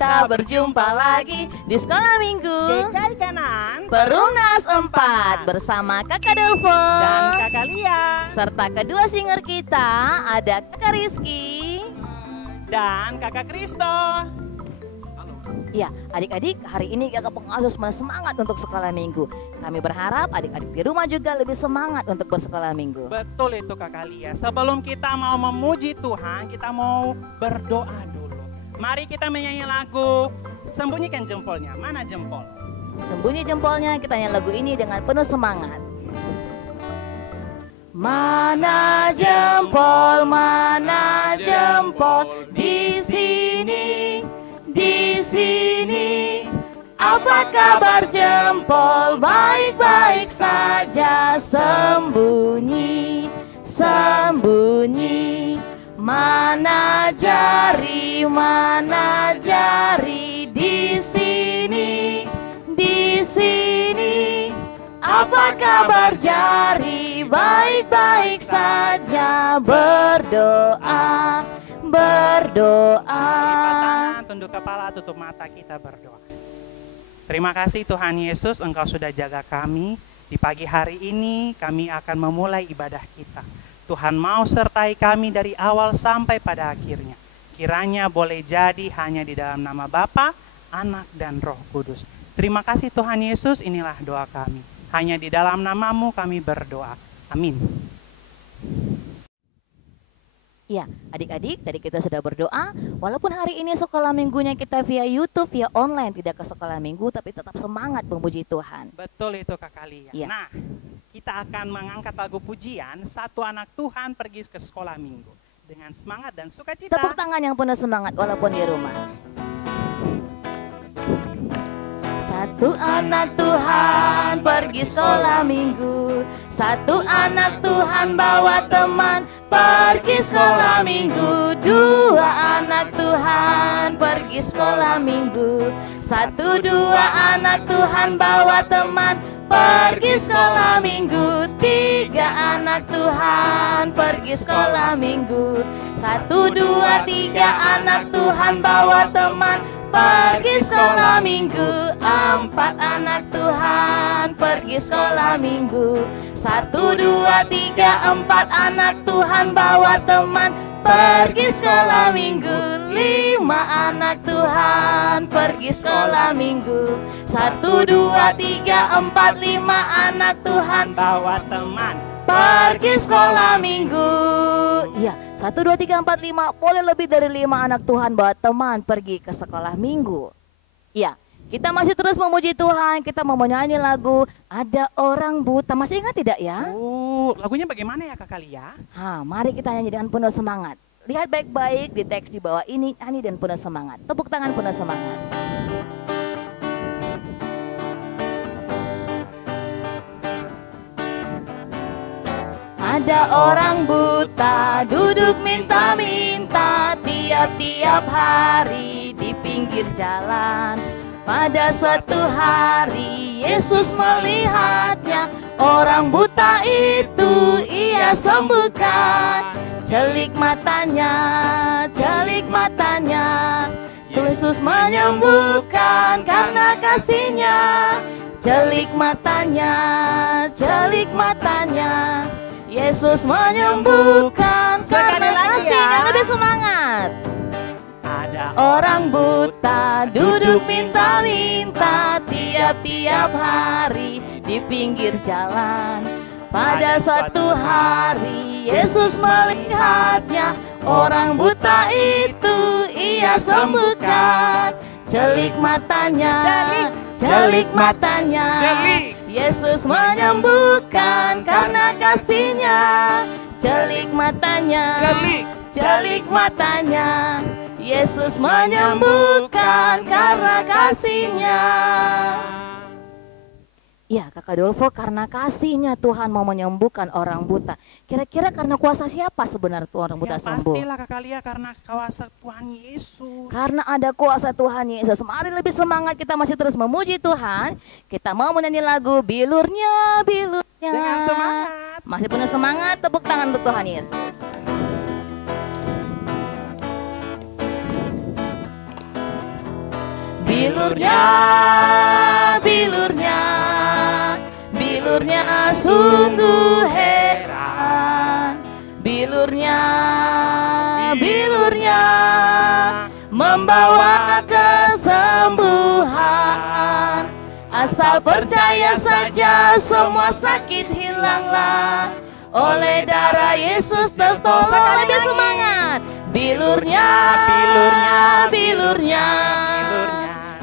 kita berjumpa lagi di Sekolah Minggu GKI Kanan Perumnas 4 bersama Kakak Dolfo dan Kakak Lia serta kedua singer kita ada Kakak Rizky dan Kakak Kristo. Ya, adik-adik, hari ini Kakak Pengasuh semangat untuk sekolah minggu. Kami berharap adik-adik di rumah juga lebih semangat untuk bersekolah minggu. Betul itu Kakak Lia. Sebelum kita mau memuji Tuhan, kita mau berdoa dulu. Mari kita menyanyi lagu Sembunyikan Jempolnya. Mana jempol? Sembunyi jempolnya, kita nyanyi lagu ini dengan penuh semangat. Mana jempol di sini. Di sini, apa kabar jempol? Baik-baik saja, sembunyi, sembunyi. Mana jari di sini, di sini. Apa kabar jari? Baik-baik saja, berdoa, berdoa. Tunduk kepala, tutup mata, kita berdoa. Terima kasih Tuhan Yesus, Engkau sudah jaga kami. Di pagi hari ini kami akan memulai ibadah kita. Tuhan mau sertai kami dari awal sampai pada akhirnya. Kiranya boleh jadi hanya di dalam nama Bapa, Anak, dan Roh Kudus. Terima kasih Tuhan Yesus, inilah doa kami. Hanya di dalam nama-Mu kami berdoa. Amin. Ya, adik-adik, tadi kita sudah berdoa. Walaupun hari ini sekolah minggunya kita via YouTube, via online, tidak ke sekolah minggu, tapi tetap semangat memuji Tuhan. Betul itu Kakak Lia. Ya. Nah, kita akan mengangkat lagu pujian, Satu Anak Tuhan Pergi ke Sekolah Minggu. Dengan semangat dan sukacita. Tepuk tangan yang penuh semangat walaupun di rumah. Satu anak Tuhan pergi sekolah minggu. Satu anak Tuhan bawa teman pergi sekolah minggu. Dua anak Tuhan pergi sekolah minggu. Satu dua anak Tuhan bawa teman pergi sekolah minggu. Tiga anak Tuhan pergi sekolah minggu. Satu dua tiga anak Tuhan bawa teman pergi sekolah minggu. Empat anak Tuhan pergi sekolah minggu. Satu, dua, tiga, empat anak Tuhan bawa teman pergi sekolah minggu. Lima anak Tuhan pergi sekolah minggu. Satu, dua, tiga, empat, lima anak Tuhan bawa teman pergi sekolah minggu. Iya, 1, 2, 3, 4, 5, boleh lebih dari 5 anak Tuhan bawa teman pergi ke sekolah minggu. Iya, kita masih terus memuji Tuhan, kita mau menyanyi lagu Ada Orang Buta. Masih ingat tidak ya? Oh, lagunya bagaimana ya Kakak Lia? Mari kita nyanyi dengan penuh semangat. Lihat baik-baik di teks di bawah ini, nyanyi dan penuh semangat. Tepuk tangan penuh semangat. Ada orang buta duduk minta-minta tiap-tiap hari di pinggir jalan. Pada suatu hari Yesus melihatnya, orang buta itu ia sembuhkan. Celik matanya, Yesus menyembuhkan karena kasih-Nya. Celik matanya, Yesus menyembuhkan karena kasih-Nya. Lebih semangat. Ada orang buta duduk minta-minta tiap-tiap hari di pinggir jalan. Pada suatu hari Yesus melihatnya, orang buta itu ia sembuhkan. Celik matanya, Yesus menyembuhkan karena kasih-Nya. Celik matanya, Yesus menyembuhkan karena kasih-Nya. Ya, Kakak Dolfo, karena kasih-Nya Tuhan mau menyembuhkan orang buta. Kira-kira karena kuasa siapa sebenarnya tuh orang buta sembuh? Pastilah Kakak Lia, karena kuasa Tuhan Yesus. Karena ada kuasa Tuhan Yesus. Mari lebih semangat, kita masih terus memuji Tuhan. Kita mau menyanyi lagu Bilurnya. Dengan semangat. Masih punya semangat, tepuk tangan untuk Tuhan Yesus. bilurnya, bilurnya, bilurnya sungguh heran. Bilurnya, bilurnya membawa kesembuhan. Asal percaya saja semua sakit hilanglah. Oleh darah Yesus tertolong. Sekali lebih semangat. Bilurnya, bilurnya, bilurnya,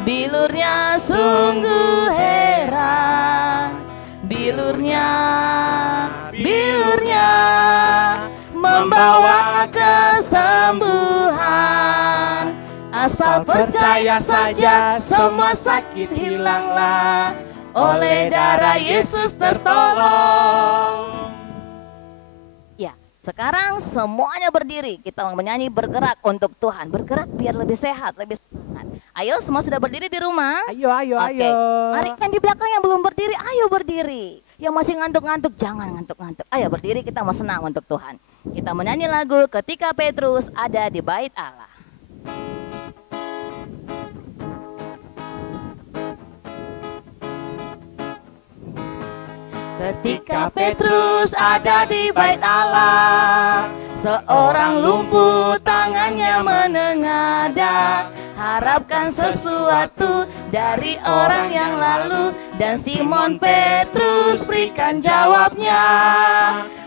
bilurnya sungguh heran. Bilurnya, bilurnya membawa kesembuhan. Asal percaya saja semua sakit hilanglah. Oleh darah Yesus tertolong. Sekarang semuanya berdiri, kita menyanyi bergerak untuk Tuhan. Bergerak biar lebih sehat, lebih semangat. Ayo semua sudah berdiri di rumah? Ayo, ayo, Oke. ayo. Mari yang di belakang yang belum berdiri, ayo berdiri. Yang masih ngantuk-ngantuk, jangan ngantuk-ngantuk. Ayo berdiri, kita mau senang untuk Tuhan. Kita menyanyi lagu Ketika Petrus Ada di Bait Allah. Ketika Petrus ada di bait Allah, seorang lumpuh tangannya menengadah, harapkan sesuatu dari orang yang lalu. Dan Simon Petrus berikan jawabnya,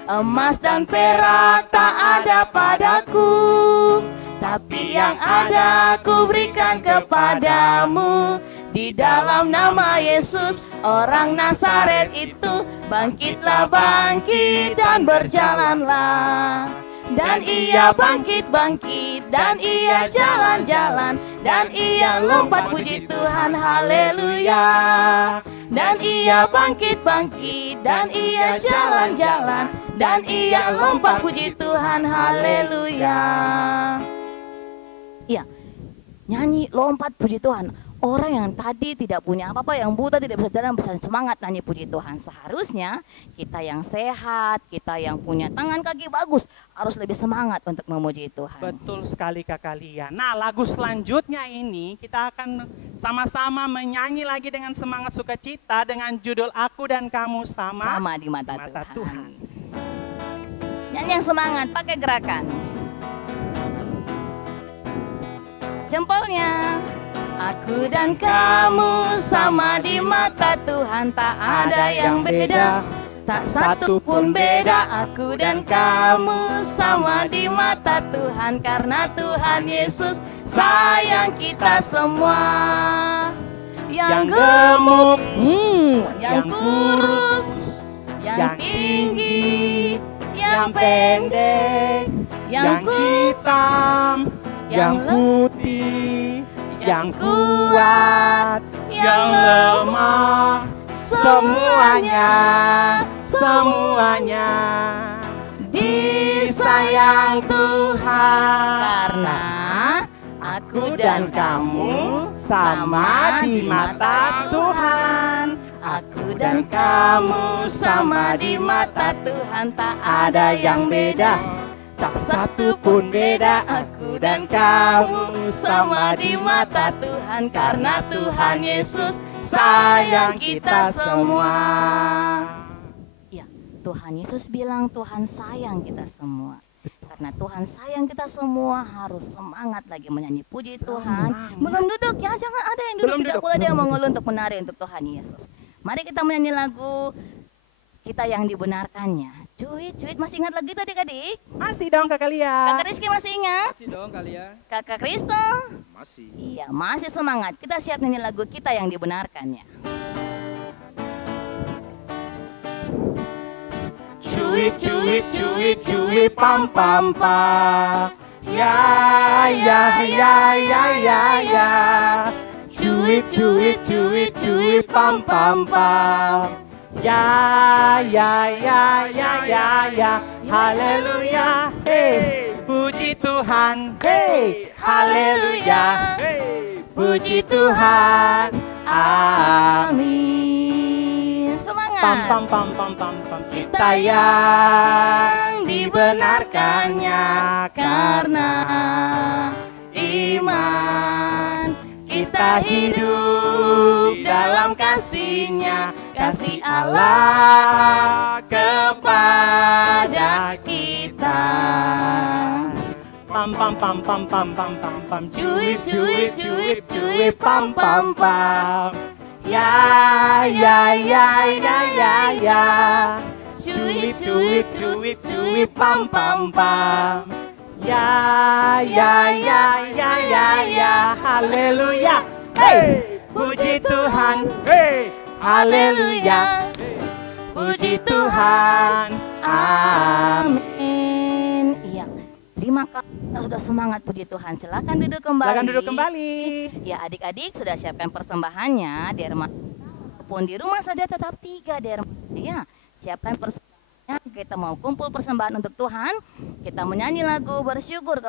emas dan perak tak ada padaku, tapi yang ada ku berikan kepadamu. Di dalam nama Yesus, orang Nazaret itu, bangkitlah, bangkit dan berjalanlah. Dan ia bangkit, dan ia jalan-jalan, dan ia lompat, puji Tuhan, haleluya. Dan ia bangkit, dan ia jalan-jalan, dan ia lompat, puji Tuhan, haleluya. Iya, nyanyi lompat puji Tuhan. Orang yang tadi tidak punya apa-apa, yang buta, tidak bisa jalan, bisa semangat nyanyi puji Tuhan. Seharusnya kita yang sehat, kita yang punya tangan kaki bagus, harus lebih semangat untuk memuji Tuhan. Betul sekali Kakak Lia. Nah, lagu selanjutnya ini kita akan sama-sama menyanyi lagi dengan semangat sukacita dengan judul Aku dan Kamu Sama di mata Tuhan. Tuhan. Nyanyi yang semangat, pakai gerakan. Jempolnya. Aku dan kamu sama di mata Tuhan, tak ada yang beda, tak satu pun beda. Aku dan kamu sama di mata Tuhan, karena Tuhan Yesus sayang kita semua. Yang gemuk, yang kurus, yang tinggi, yang pendek, yang hitam, yang putih, yang kuat, yang lemah, semuanya, semuanya disayang Tuhan. Karena aku dan kamu sama di mata Tuhan. Aku dan kamu sama di mata Tuhan, tak ada yang beda, tak satu pun beda. Aku dan kamu sama di mata Tuhan, karena Tuhan Yesus sayang kita semua. Ya, Tuhan Yesus bilang Tuhan sayang kita semua. Karena Tuhan sayang kita semua, harus semangat lagi menyanyi puji Tuhan. Belum duduk ya, jangan ada yang duduk. Tidak boleh dia mengeluh untuk menari untuk Tuhan Yesus. Mari kita menyanyi lagu Kita Yang Dibenarkannya. Cuit, masih ingat lagu itu adik-adik? Masih dong Kakak Lia. Kakak Rizky masih ingat? Masih dong Kak Lia. Kakak Kristo? Masih. Iya, masih semangat. Kita siap nyanyi lagu Kita Yang Dibenarkannya. Cuit, pam pam pam. Ya. Cuit, pam pam pam. Ya, haleluya, hey, puji Tuhan, hey, haleluya, Hey. puji Tuhan, amin. Semangat. Pam. Kita yang dibenarkannya karena iman. Kita kita hidup dalam kasih-Nya, kasih Allah kepada kita. Pam pam pam pam pam pam pam pam, cuip cuip cuip cuip pam pam pam. Ya ya ya ya ya ya. Cuip cuip cuip cuip pam pam pam. Ya ya ya ya ya ya. Haleluya. Hey, puji Tuhan. Hey, haleluya. Puji Tuhan. Amin. Iya. Terima kasih sudah semangat, puji Tuhan. Silakan duduk kembali. Silakan duduk kembali. Ya, adik-adik sudah siapkan persembahannya di rumah. Pun di rumah saja tetap 3 di rumah. Ya, siapkan persembahannya. Kita mau kumpul persembahan untuk Tuhan. Kita menyanyi lagu bersyukur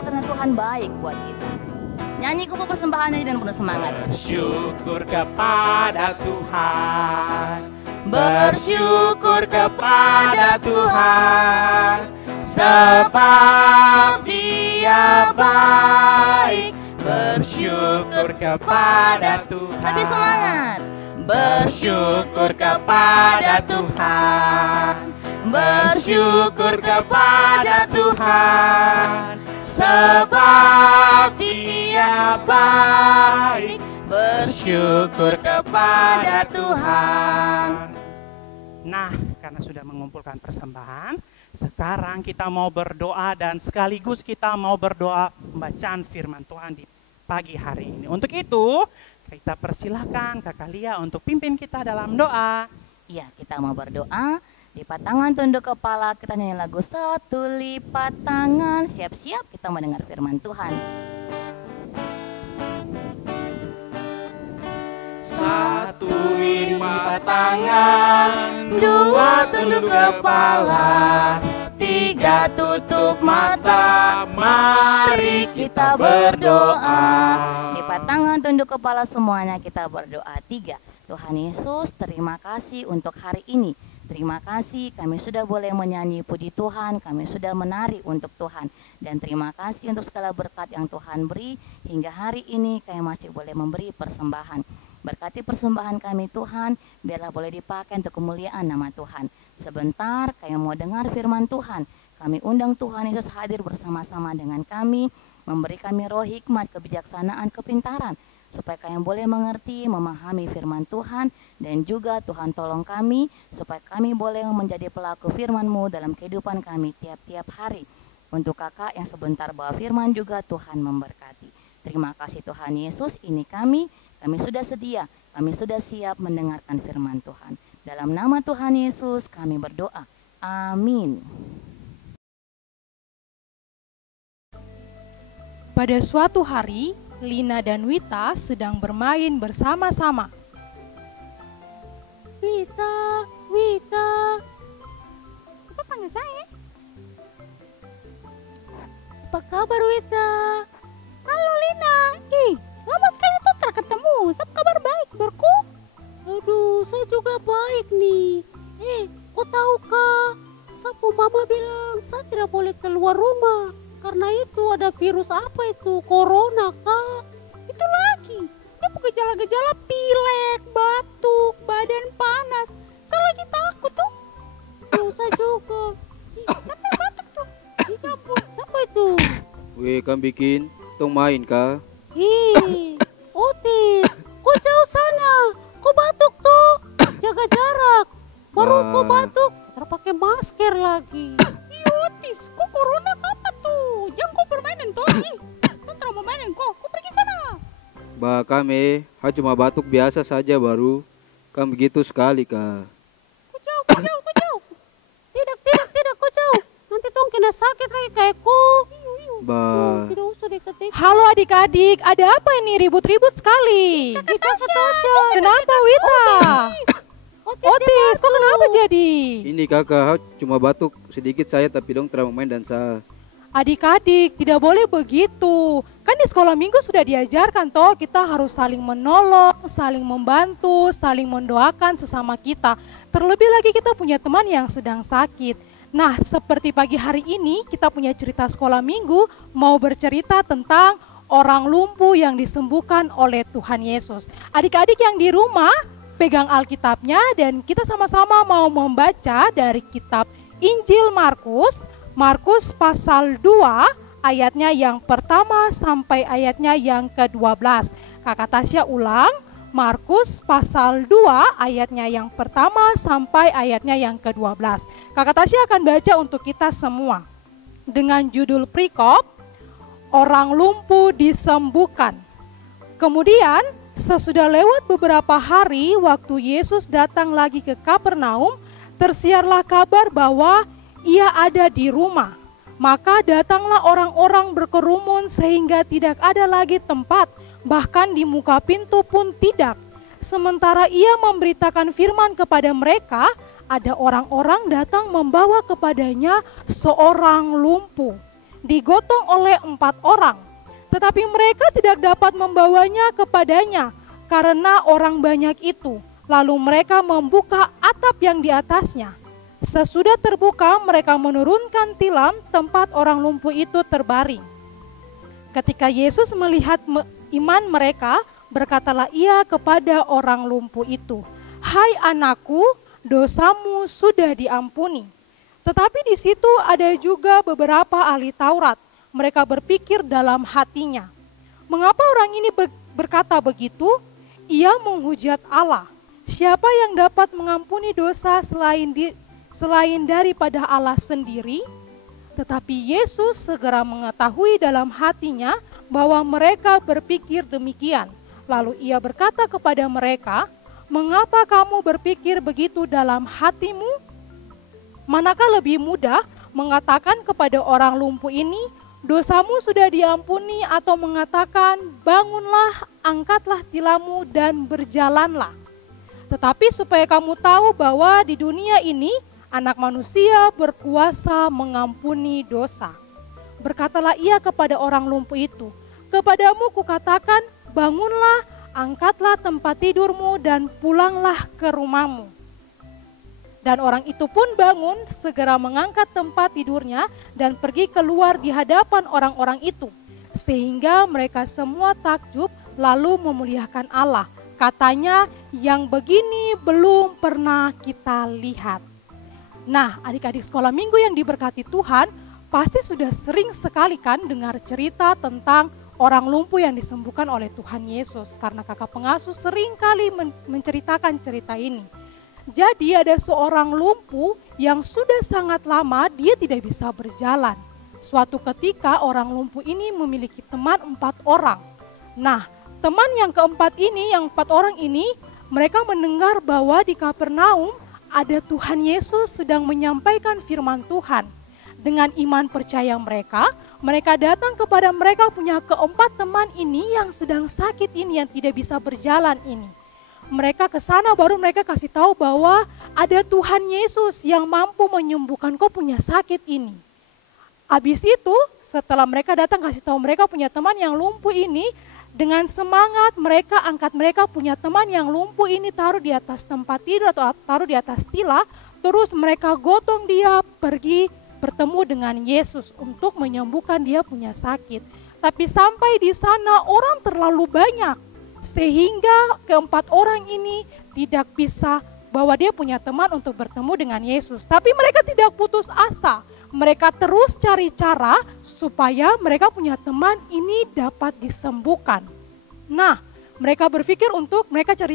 karena Tuhan baik buat kita. Nyanyi kumpul persembahannya dengan penuh semangat. Bersyukur kepada Tuhan. Bersyukur kepada Tuhan. Sebab Dia baik. Bersyukur kepada Tuhan. Lebih semangat. Bersyukur kepada Tuhan. Bersyukur kepada Tuhan. Sebab Dia baik. Bersyukur kepada Tuhan. Nah, karena sudah mengumpulkan persembahan, sekarang kita mau berdoa dan sekaligus kita mau berdoa pembacaan firman Tuhan di pagi hari ini. Untuk itu, kita persilahkan Kakak Lia untuk pimpin kita dalam doa. Iya, kita mau berdoa. Lipat tangan, tunduk kepala, kita nyanyi lagu Satu Lipat Tangan. Siap-siap kita mendengar firman Tuhan. Satu lipat tangan, 2 tunduk kepala, 3 tutup mata, mari kita berdoa. Lipat tangan, tunduk kepala semuanya, kita berdoa. 3. Tuhan Yesus, terima kasih untuk hari ini. Terima kasih kami sudah boleh menyanyi puji Tuhan, kami sudah menari untuk Tuhan. Dan terima kasih untuk segala berkat yang Tuhan beri, hingga hari ini kami masih boleh memberi persembahan. Berkati persembahan kami Tuhan, biarlah boleh dipakai untuk kemuliaan nama Tuhan. Sebentar kami mau dengar firman Tuhan. Kami undang Tuhan Yesus hadir bersama-sama dengan kami, memberi kami roh hikmat, kebijaksanaan, kepintaran, supaya kami boleh mengerti, memahami firman Tuhan, dan juga Tuhan tolong kami, supaya kami boleh menjadi pelaku firman-Mu dalam kehidupan kami tiap-tiap hari. Untuk kakak yang sebentar bawa firman juga Tuhan memberkati. Terima kasih Tuhan Yesus, ini kami sudah sedia, kami sudah siap mendengarkan firman Tuhan. Dalam nama Tuhan Yesus kami berdoa. Amin. Pada suatu hari, Lina dan Wita sedang bermain bersama-sama. Wita. Apa panggil saya? Apa kabar Wita? Halo Lina. Lama sekali tuh terketemu. Sap kabar baik, berku? Aduh, saya juga baik nih. Kau tahu kah? Sapu mama bilang saya tidak boleh keluar rumah. Karena itu ada virus apa itu? Corona kah? Itu lagi. Dia punya gejala-gejala pilek, batuk, badan panas. Saya lagi takut tuh. Saya juga. Siapa yang batuk tuh? Ya ampun, siapa itu? Weh, kan bikin tong main kah? Otis, kau jauh sana. Kau batuk tuh. Jaga jarak. Baru kau batuk, terpakai masker lagi. Otis, kau corona apa tuh? Jangan kau permainan tuh. Kau terlalu mainan kau pergi sana. Bah, kami cuma batuk biasa saja baru. Kan begitu sekali kah? Kau jauh. Tidak, kau jauh. Nanti tuh kena sakit lagi kayak kau. Bah. Tidak usah dekat-dekat. Halo adik-adik, ada apa ini ribut-ribut sekali? Kakak Tasya. Kenapa Wita? Otis, kok kenapa jadi? Ini kakak cuma batuk sedikit saya tapi dong terlalu main dan saya. Adik-adik, tidak boleh begitu. Kan di sekolah minggu sudah diajarkan toh kita harus saling menolong, saling membantu, saling mendoakan sesama kita. Terlebih lagi kita punya teman yang sedang sakit. Nah, seperti pagi hari ini kita punya cerita sekolah minggu mau bercerita tentang orang lumpuh yang disembuhkan oleh Tuhan Yesus. Adik-adik yang di rumah, pegang Alkitabnya dan kita sama-sama mau membaca dari kitab Injil Markus, Markus pasal 2 ayatnya yang pertama sampai ayatnya yang ke-12. Kakak Tasya ulang, Markus pasal 2 ayatnya yang pertama sampai ayatnya yang ke-12. Kakak Tasya akan baca untuk kita semua dengan judul perikop, orang lumpuh disembuhkan. Kemudian sesudah lewat beberapa hari waktu Yesus datang lagi ke Kapernaum, tersiarlah kabar bahwa ia ada di rumah. Maka datanglah orang-orang berkerumun sehingga tidak ada lagi tempat, bahkan di muka pintu pun tidak. Sementara ia memberitakan firman kepada mereka, ada orang-orang datang membawa kepadanya seorang lumpuh, digotong oleh 4 orang. Tetapi mereka tidak dapat membawanya kepadanya karena orang banyak itu. Lalu mereka membuka atap yang di atasnya. Sesudah terbuka, mereka menurunkan tilam tempat orang lumpuh itu terbaring. Ketika Yesus melihat iman mereka, berkatalah ia kepada orang lumpuh itu, "Hai anakku, dosamu sudah diampuni." Tetapi di situ ada juga beberapa ahli Taurat. Mereka berpikir dalam hatinya, "Mengapa orang ini berkata begitu? Ia menghujat Allah. Siapa yang dapat mengampuni dosa selain daripada Allah sendiri?" Tetapi Yesus segera mengetahui dalam hatinya bahwa mereka berpikir demikian. Lalu ia berkata kepada mereka, "Mengapa kamu berpikir begitu dalam hatimu? Manakah lebih mudah mengatakan kepada orang lumpuh ini, 'Dosamu sudah diampuni,' atau mengatakan, 'Bangunlah, angkatlah tilammu dan berjalanlah'? Tetapi supaya kamu tahu bahwa di dunia ini Anak Manusia berkuasa mengampuni dosa." Berkatalah ia kepada orang lumpuh itu, "Kepadamu kukatakan, bangunlah, angkatlah tempat tidurmu dan pulanglah ke rumahmu." Dan orang itu pun bangun, segera mengangkat tempat tidurnya dan pergi keluar di hadapan orang-orang itu. Sehingga mereka semua takjub lalu memuliakan Allah. Katanya, "Yang begini belum pernah kita lihat." Nah, adik-adik sekolah minggu yang diberkati Tuhan, pasti sudah sering sekali kan dengar cerita tentang orang lumpuh yang disembuhkan oleh Tuhan Yesus. Karena kakak pengasuh sering kali menceritakan cerita ini. Jadi ada seorang lumpuh yang sudah sangat lama dia tidak bisa berjalan. Suatu ketika orang lumpuh ini memiliki teman 4 orang. Nah, teman yang keempat ini, yang 4 orang ini, mereka mendengar bahwa di Kapernaum ada Tuhan Yesus sedang menyampaikan firman Tuhan. Dengan iman percaya mereka, mereka datang kepada mereka punya keempat teman ini yang sedang sakit ini, yang tidak bisa berjalan ini. Mereka ke sana baru mereka kasih tahu bahwa ada Tuhan Yesus yang mampu menyembuhkan kau punya sakit ini. Habis itu setelah mereka datang kasih tahu mereka punya teman yang lumpuh ini, dengan semangat mereka angkat mereka punya teman yang lumpuh ini, taruh di atas tempat tidur atau taruh di atas tila, terus mereka gotong dia pergi bertemu dengan Yesus untuk menyembuhkan dia punya sakit. Tapi sampai di sana orang terlalu banyak sehingga keempat orang ini tidak bisa bahwa dia punya teman untuk bertemu dengan Yesus. Tapi mereka tidak putus asa. Mereka terus cari cara supaya mereka punya teman ini dapat disembuhkan. Nah, mereka berpikir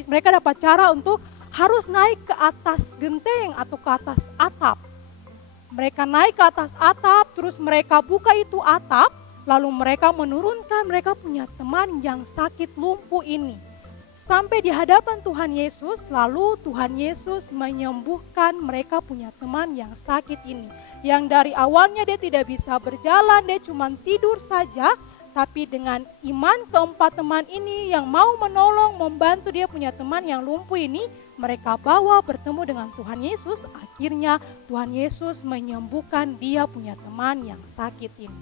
mereka dapat cara untuk harus naik ke atas genteng atau ke atas atap. Mereka naik ke atas atap, terus mereka buka itu atap, lalu mereka menurunkan mereka punya teman yang sakit lumpuh ini. Sampai di hadapan Tuhan Yesus, lalu Tuhan Yesus menyembuhkan mereka punya teman yang sakit ini. Yang dari awalnya dia tidak bisa berjalan, dia cuma tidur saja. Tapi dengan iman keempat teman ini yang mau menolong, membantu dia punya teman yang lumpuh ini, mereka bawa bertemu dengan Tuhan Yesus. Akhirnya Tuhan Yesus menyembuhkan dia punya teman yang sakit ini.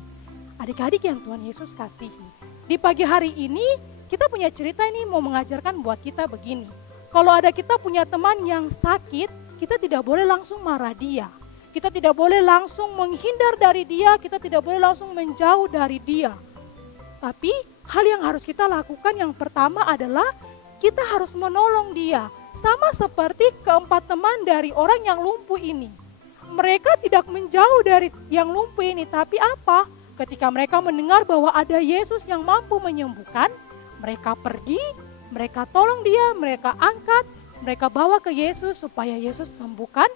Adik-adik yang Tuhan Yesus kasihi, di pagi hari ini kita punya cerita ini mau mengajarkan buat kita begini. Kalau ada kita punya teman yang sakit, kita tidak boleh langsung marah dia. Kita tidak boleh langsung menghindar dari dia, kita tidak boleh langsung menjauh dari dia. Tapi hal yang harus kita lakukan yang pertama adalah kita harus menolong dia. Sama seperti keempat teman dari orang yang lumpuh ini. Mereka tidak menjauh dari yang lumpuh ini, tapi apa? Ketika mereka mendengar bahwa ada Yesus yang mampu menyembuhkan, mereka pergi, mereka tolong dia, mereka angkat, mereka bawa ke Yesus supaya Yesus sembuhkan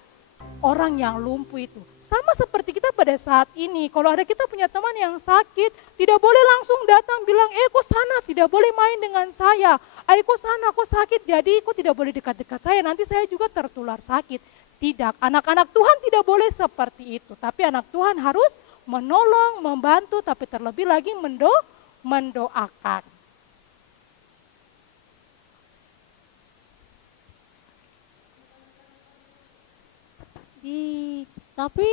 orang yang lumpuh itu. Sama seperti kita pada saat ini, kalau ada kita punya teman yang sakit, tidak boleh langsung datang bilang, kok sana, tidak boleh main dengan saya. Kok sana, kok sakit, jadi kok tidak boleh dekat-dekat saya, nanti saya juga tertular sakit. Tidak, anak-anak Tuhan tidak boleh seperti itu. Tapi anak Tuhan harus menolong, membantu, tapi terlebih lagi mendoakan. Tapi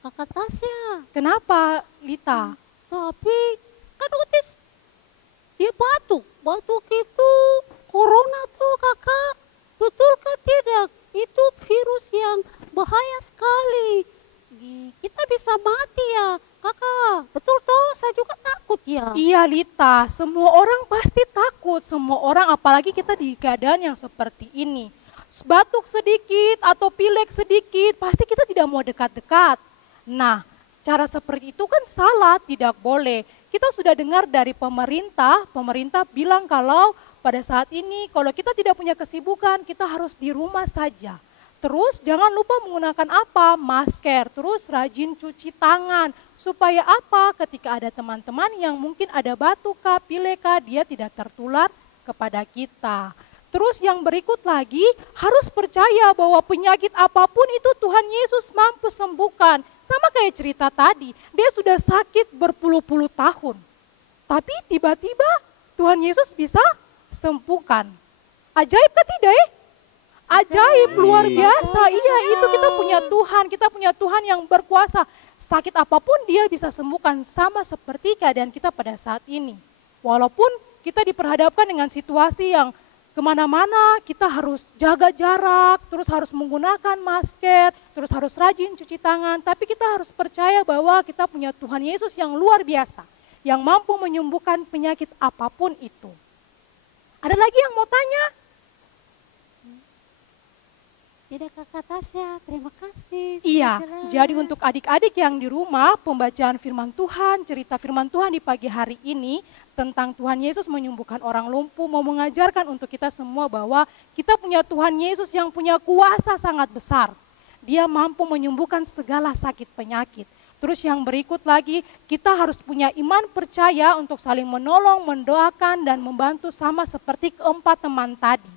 kakak Tasya. Kenapa, Lita? Tapi kan Otis dia batuk itu corona tuh kakak. Betulkah tidak? Itu virus yang bahaya sekali. Kita bisa mati ya kakak. Betul toh? Saya juga takut ya. Iya Lita, semua orang pasti takut. Semua orang, apalagi kita di keadaan yang seperti ini. Batuk sedikit atau pilek sedikit, pasti kita tidak mau dekat-dekat. Nah, cara seperti itu kan salah, tidak boleh. Kita sudah dengar dari pemerintah bilang kalau pada saat ini kalau kita tidak punya kesibukan, kita harus di rumah saja. Terus jangan lupa menggunakan apa? Masker, terus rajin cuci tangan. Supaya apa? Ketika ada teman-teman yang mungkin ada batuk, pilek, dia tidak tertular kepada kita. Terus yang berikut lagi, harus percaya bahwa penyakit apapun itu Tuhan Yesus mampu sembuhkan. Sama kayak cerita tadi, dia sudah sakit berpuluh-puluh tahun. Tapi tiba-tiba Tuhan Yesus bisa sembuhkan. Ajaib kan tidak ya? Ajaib, luar biasa. Iya, itu kita punya Tuhan yang berkuasa. Sakit apapun dia bisa sembuhkan, sama seperti keadaan kita pada saat ini. Walaupun kita diperhadapkan dengan situasi yang kemana-mana kita harus jaga jarak, terus harus menggunakan masker, terus harus rajin cuci tangan. Tapi kita harus percaya bahwa kita punya Tuhan Yesus yang luar biasa, yang mampu menyembuhkan penyakit apapun itu. Ada lagi yang mau tanya? Tidak kakak Tasya, terima kasih. Iya, jadi untuk adik-adik yang di rumah, pembacaan firman Tuhan, cerita firman Tuhan di pagi hari ini tentang Tuhan Yesus menyembuhkan orang lumpuh, mau mengajarkan untuk kita semua bahwa kita punya Tuhan Yesus yang punya kuasa sangat besar. Dia mampu menyembuhkan segala sakit penyakit. Terus yang berikut lagi, kita harus punya iman percaya untuk saling menolong, mendoakan, dan membantu sama seperti keempat teman tadi.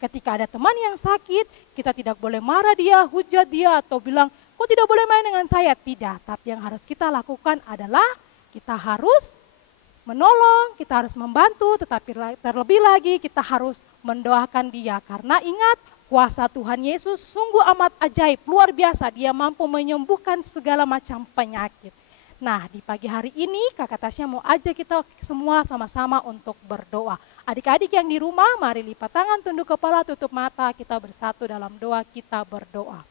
Ketika ada teman yang sakit, kita tidak boleh marah dia, hujat dia, atau bilang, kok tidak boleh main dengan saya? Tidak, tapi yang harus kita lakukan adalah kita harus menolong, kita harus membantu, tetapi terlebih lagi kita harus mendoakan dia. Karena ingat, kuasa Tuhan Yesus sungguh amat ajaib, luar biasa, dia mampu menyembuhkan segala macam penyakit. Nah, di pagi hari ini kakak Tasya mau ajak kita semua sama-sama untuk berdoa. Adik-adik yang di rumah, mari lipat tangan, tunduk kepala, tutup mata, kita bersatu dalam doa, kita berdoa.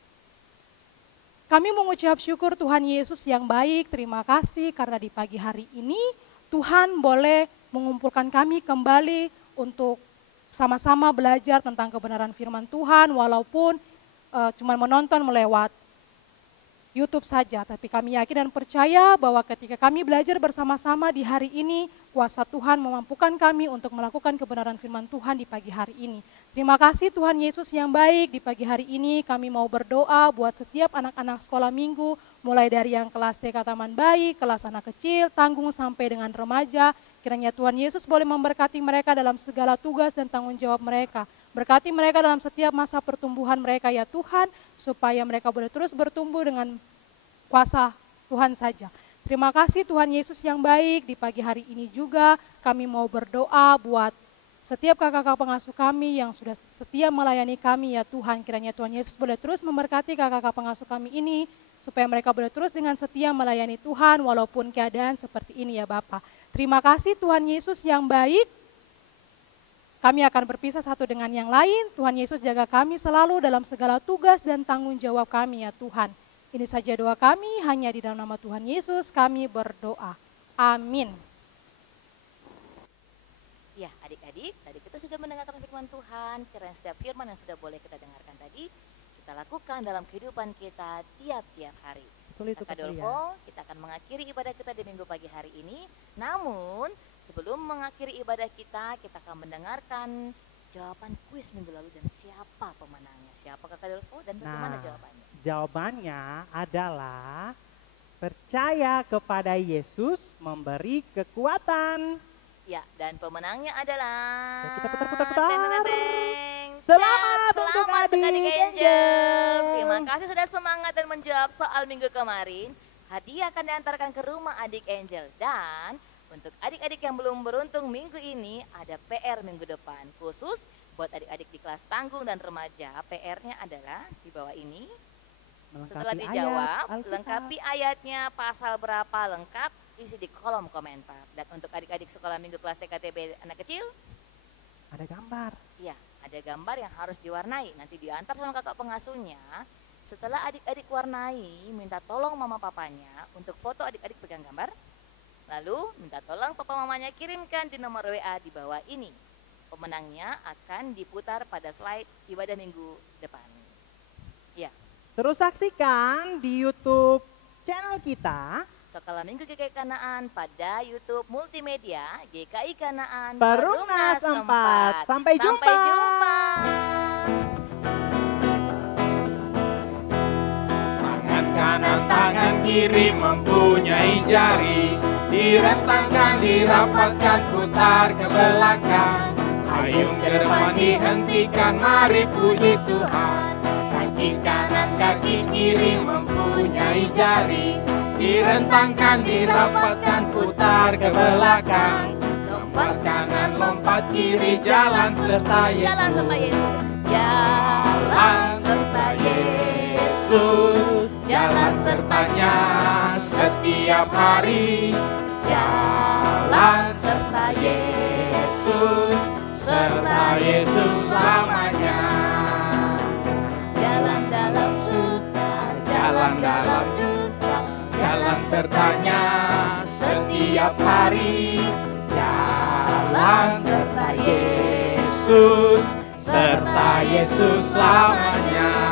Kami mengucap syukur Tuhan Yesus yang baik, terima kasih karena di pagi hari ini Tuhan boleh mengumpulkan kami kembali untuk sama-sama belajar tentang kebenaran firman Tuhan, walaupun cuma menonton melewat YouTube saja, tapi kami yakin dan percaya bahwa ketika kami belajar bersama-sama di hari ini, kuasa Tuhan memampukan kami untuk melakukan kebenaran firman Tuhan di pagi hari ini. Terima kasih Tuhan Yesus yang baik, di pagi hari ini kami mau berdoa buat setiap anak-anak sekolah minggu, mulai dari yang kelas TK Taman Bayi, kelas anak kecil, tanggung sampai dengan remaja. Kiranya Tuhan Yesus boleh memberkati mereka dalam segala tugas dan tanggung jawab mereka. Berkati mereka dalam setiap masa pertumbuhan mereka ya Tuhan, supaya mereka boleh terus bertumbuh dengan kuasa Tuhan saja. Terima kasih Tuhan Yesus yang baik, di pagi hari ini juga kami mau berdoa buat setiap kakak-kakak pengasuh kami yang sudah setia melayani kami ya Tuhan. Kiranya Tuhan Yesus boleh terus memberkati kakak-kakak pengasuh kami ini, supaya mereka boleh terus dengan setia melayani Tuhan walaupun keadaan seperti ini ya Bapa. Terima kasih Tuhan Yesus yang baik. Kami akan berpisah satu dengan yang lain. Tuhan Yesus jaga kami selalu dalam segala tugas dan tanggung jawab kami ya Tuhan. Ini saja doa kami, hanya di dalam nama Tuhan Yesus kami berdoa. Amin. Ya, adik-adik, tadi kita sudah mendengarkan firman Tuhan. Kiranya setiap firman yang sudah boleh kita dengarkan tadi, kita lakukan dalam kehidupan kita tiap-tiap hari. Betul itu, Kakak Kak Lia. Dolfo, kita akan mengakhiri ibadah kita di minggu pagi hari ini. Namun, sebelum mengakhiri ibadah kita akan mendengarkan jawaban kuis minggu lalu dan siapa pemenangnya. Siapa Kakak Dolfo dan bagaimana Nah, jawabannya? Jawabannya adalah percaya kepada Yesus memberi kekuatan. Ya, dan pemenangnya adalah... Ya, kita putar-putar-putar. Teng-teng-teng. Selamat untuk Selamat untuk Adik Adik Angel. Angel. Terima kasih sudah semangat dan menjawab soal minggu kemarin. Hadiah akan diantarkan ke rumah Adik Angel. Dan untuk adik-adik yang belum beruntung minggu ini, ada PR minggu depan. Khusus buat adik-adik di kelas tanggung dan remaja, PR-nya adalah di bawah ini. Setelah dijawab, lengkapi ayatnya, pasal berapa lengkap, isi di kolom komentar. Dan untuk adik-adik sekolah minggu kelas TKTB anak kecil, Ada gambar. ya ada gambar yang harus diwarnai. Nanti diantar sama kakak pengasuhnya. Setelah adik-adik warnai, minta tolong mama papanya untuk foto adik-adik pegang gambar. Lalu minta tolong papa mamanya kirimkan di nomor WA di bawah ini. Pemenangnya akan diputar pada slide ibadah minggu depan. Ya. Terus saksikan di YouTube channel kita Sekolah Minggu GKI Kanaan pada YouTube Multimedia GKI Kanaan Perumnas 4. Sampai jumpa. Sampai jumpa. Tangan kanan, tangan kiri mempunyai jari, direntangkan, dirapatkan, putar ke belakang. Ayung ke depan dihentikan, mari puji Tuhan. Kaki kanan, kaki kiri mempunyai jari, direntangkan, dirapatkan, putar ke belakang. Lompat kanan, lompat kiri, jalan serta Jalan Yesus. serta Yesus. Jalan serta Yesus. Jalan sertanya setiap hari. Jalan serta Yesus, serta Yesus selamanya. Jalan dalam suka, Jalan dalam suka, jalan sertanya setiap hari. Jalan serta Yesus, serta Yesus selamanya.